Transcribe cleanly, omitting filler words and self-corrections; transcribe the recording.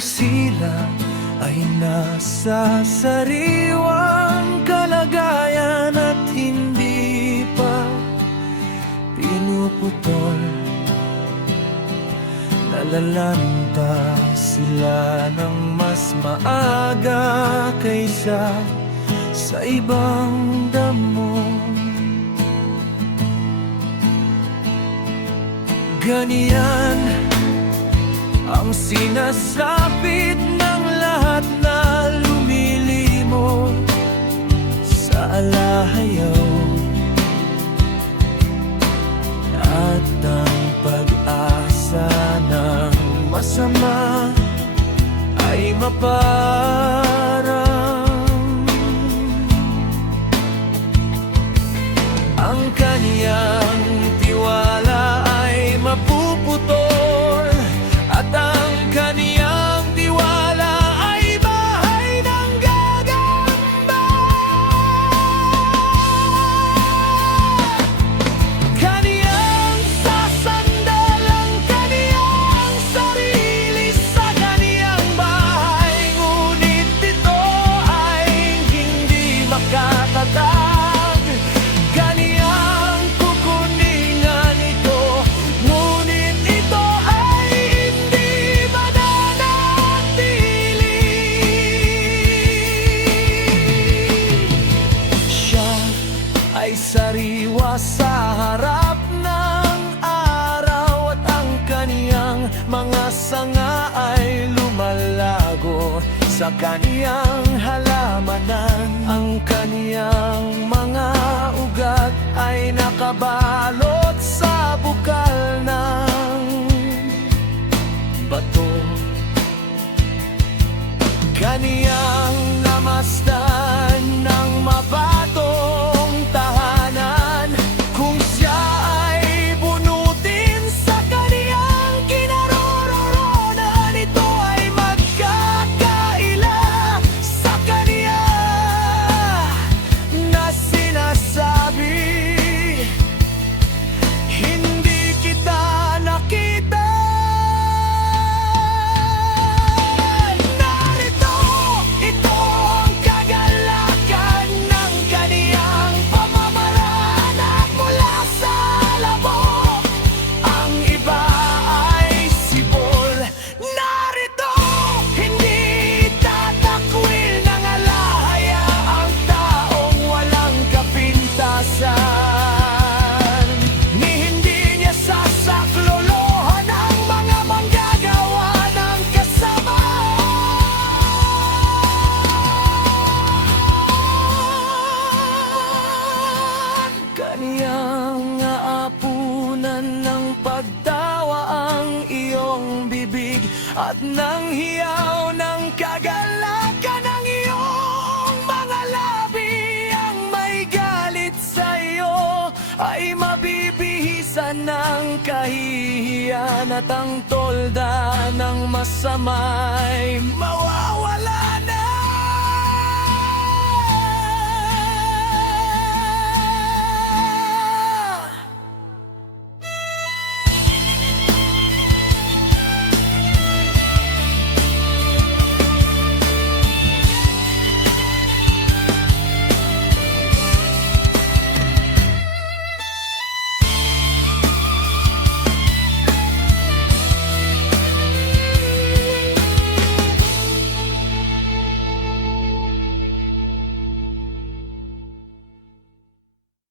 sila ay nasa sariwang kalagayan at hindi pa pinuputol. Nalalanta sila ng mas maaga kaysa sa ibang damo. Ganyan ang sinasapit ng lahat na lumilimot sa alahayaw, at ang pag-asa ng masama ay maparang. Ang kaniyang tiwala ay mapuputol, at ang kaniyang tiwala ay bahay ng gagamba. Kaniyang sasandal ang kaniyang sarili sa kaniyang bahay, ngunit ito ay hindi makatatag. Kaniyang kukuningan ito, ngunit ito ay hindi mananatili. Siya ay sariwa sa harap ng araw, at ang kaniyang mga sanga ay lumalago sa kaniyang halamanan. Ang kaniyang mga ugat ay nakabalot sa bukal ng bato. Kaniyang namasdan ng mabatong tahanan, kung siya ay bunutin sa kaniyang kinaroroonan, ito ay magkakaila sa kaniya na sinasabi, hindi kita nakita. Narito, ito ang kagalakan ng kaniyang pamamaraan, at mula sa labok ang iba ay sibol. Narito, hindi tatakwil ng alahaya ang taong walang kapintasan, ni hindi niya sasaklolohan ang mga manggagawa ng kasamaan. Kaniyang aapunan ng pagtawa ang iyong bibig, at nang hiyaw ng kagalakan ng iyong mga labi. Ang may galit sa iyo ay mabibihisan ng kahihiyan, at ang tolda ng masama'y mawawala.